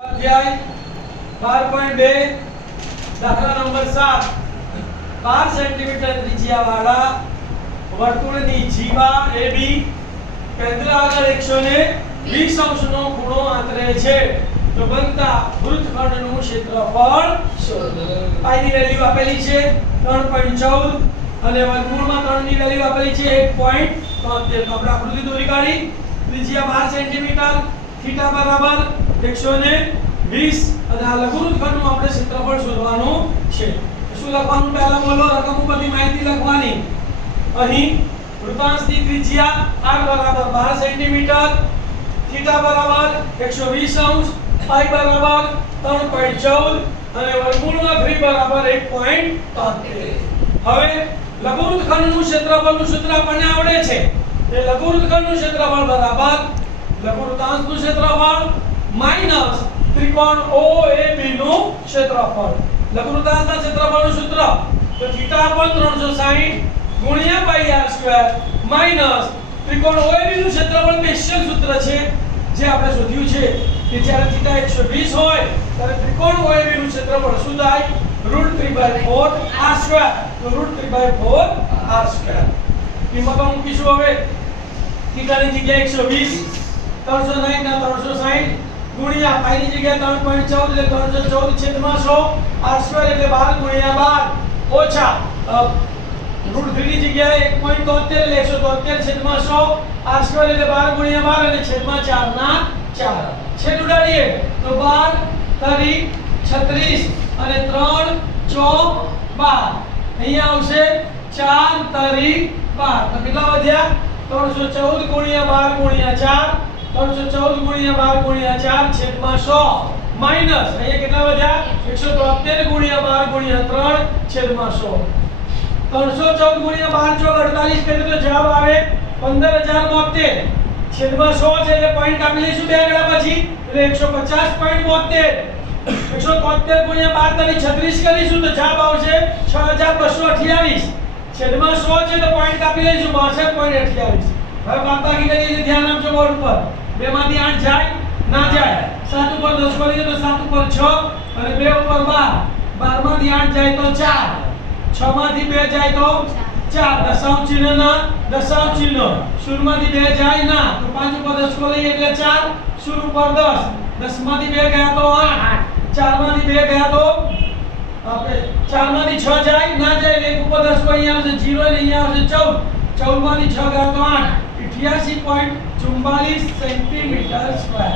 અધ્યાય 12.2 દાખલા number 7 12 centimetre ત્રિજ્યાવાળા વર્તુળની જીવા AB કેન્દ્ર આગળ 120 અંશનો ખૂણો આંતરે છે તો બનતા વૃત્તખંડનું ક્ષેત્રફળ શોધો. પાઈની વેલ્યુ આપેલી છે 3.14 અને વર્ગમૂળમાં 3 ની વેલ્યુ આપેલી છે 1.73. આપણે આકૃતિ દોરી કાઢી. ત્રિજ્યા 12 સેન્ટીમીટર, થીટા બરાબર 120 અને આ લઘુવૃત્તખંડનું આપણે ક્ષેત્રફળ શોધવાનું છે. શું લખવાનું? પહેલા બોલો, રકમ ઉપરથી માહિતી લખવાની. અહીં વૃત્તાંશની ત્રિજ્યા r બરાબર 12 સેન્ટીમીટર, થીટા બરાબર 120 અંશ, પાઈ બરાબર 3.14 અને વર્ગમૂળમાં 3 બરાબર 1.73. હવે લઘુવૃત્તખંડનું ક્ષેત્રફળનું સૂત્ર આપણને આવડે છે. એ લઘુવૃત્તખંડનું ક્ષેત્રફળ બરાબર લઘુવૃત્તાંશનું ક્ષેત્રફળ માઈનસ ત્રિકોણ OAB નું ક્ષેત્રફળ. લઘુવૃત્તાંશના ક્ષેત્રફળનું સૂત્ર તો થીટા પર 360 ગુણ્યા પાઈ r સ્ક્વેર માઈનસ ત્રિકોણ OAB નું ક્ષેત્રફળ સ્પેશિયલ સૂત્ર છે જે આપણે શોધ્યું છે કે જ્યારે થીટા 120 હોય ત્યારે ત્રિકોણ OAB નું ક્ષેત્રફળ શું થાય? √3/4 r સ્ક્વેર. તો √3/4 r સ્ક્વેર કિંમતો મૂકીશું. હવે થીટાની જગ્યાએ 120, 360 ના 360 ગુણ્યા પાઈની જગ્યાએ 3.14 એટલે 314 છેદમાં 100 r સ્ક્વેર એટલે 12 ગુણ્યા 12 ઓછા √3 ની જગ્યાએ 1.73 એટલે 173 છેદમાં 100 r સ્ક્વેર એટલે 12 ગુણ્યા 12 અને છેદમાં 4 ના 4. છેદ ઉડાડીએ તો 12 તારીખ 36 અને 3 ચોક 12. અહીંયા આવશે 4 તારીખ 12. તો કેટલા વધ્યા? 314 ગુણ્યા 12 ગુણ્યા 4, 314 ગુણ્યા 12 ગુણ્યા 4 છેદમાં 100 માઈનસ અહીંયા કેટલા વધ્યા? 173 ગુણ્યા 12 ગુણ્યા 3 છેદમાં 100. 314 ગુણ્યા 12 ચોક 48 કરીએ તો જવાબ આવે 15072 છેદમાં 100 છે એટલે પોઈન્ટ કાપી લઈશું બે આંકડા પછી એટલે 150.72. 173 ગુણ્યા 12 તારી 36 કરીશું તો જવાબ આવશે 6228 છેદમાં 100 છે તો પોઈન્ટ કાપી લઈશું 62.28. હવે બાદબાકી કરીએ ધ્યાન આપજો બોર્ડ ઉપર. 2 માંથી 8 જાય ના જાય. 7 ઉપર 10 કરીએ તો 7 ઉપર 6 અને 2 ઉપર 12. 12 માંથી 8 જાય તો 4, 6 માંથી 2 જાય તો 4. દશાંશ ચિહ્ન ના દશાંશ ચિહ્ન. શૂન્યમાંથી 2 જાય ના તો 5 ઉપર 10 લઈએ એટલે 4, શૂન્ય ઉપર 10. 10 માંથી 2 ગયા તો 8, 4 માંથી 2 ગયા તો આપણે 4 માંથી 6 જાય ના જાય એટલે 1 ઉપર 10 અહીંયા આવશે 0 અને અહીંયા આવશે 14. 14 માંથી 6 ગયા તો 8. 88.44 સેન્ટીમીટર સ્ક્વેર.